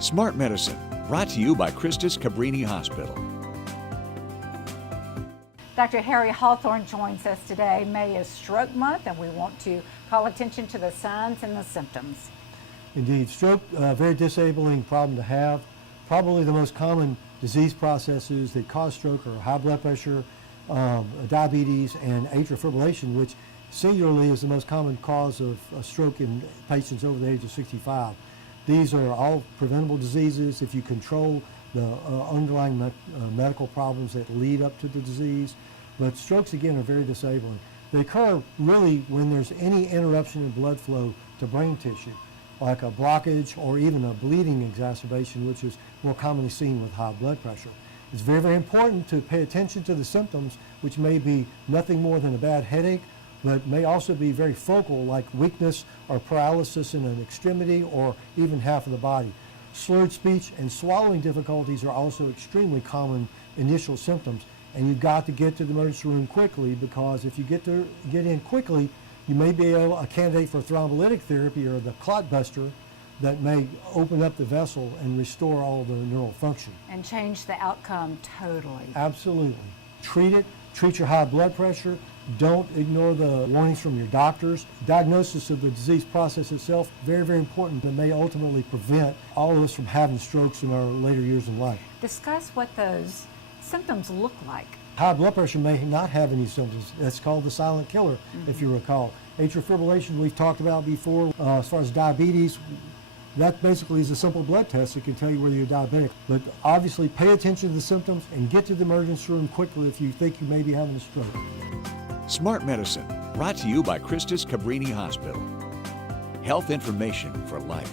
Smart Medicine, brought to you by CHRISTUS Cabrini Hospital. Dr. Harry Hawthorne joins us today. May is Stroke Month, and we want to call attention to the signs and the symptoms. Indeed, stroke, a very disabling problem to have. Probably the most common disease processes that cause stroke are high blood pressure, diabetes, and atrial fibrillation, which singularly is the most common cause of stroke in patients over the age of 65. These are all preventable diseases if you control the underlying medical problems that lead up to the disease. But strokes, again, are very disabling. They occur really when there's any interruption in blood flow to brain tissue, like a blockage or even a bleeding exacerbation, which is more commonly seen with high blood pressure. It's very, very important to pay attention to the symptoms, which may be nothing more than a bad headache, but may also be very focal, like weakness or paralysis in an extremity or even half of the body. Slurred speech and swallowing difficulties are also extremely common initial symptoms, and you've got to get to the emergency room quickly, because if you get in quickly, you may be a candidate for thrombolytic therapy or the clot buster that may open up the vessel and restore all the neural function. And change the outcome totally. Absolutely. Treat it. Treat your high blood pressure. Don't ignore the warnings from your doctors. Diagnosis of the disease process itself, very, very important, that may ultimately prevent all of us from having strokes in our later years in life. Discuss what those symptoms look like. High blood pressure may not have any symptoms. That's called the silent killer, if you recall. Atrial fibrillation we've talked about before. As far as diabetes, that basically is a simple blood test that can tell you whether you're diabetic. But obviously pay attention to the symptoms and get to the emergency room quickly if you think you may be having a stroke. Smart Medicine, brought to you by CHRISTUS Cabrini Hospital. Health information for life.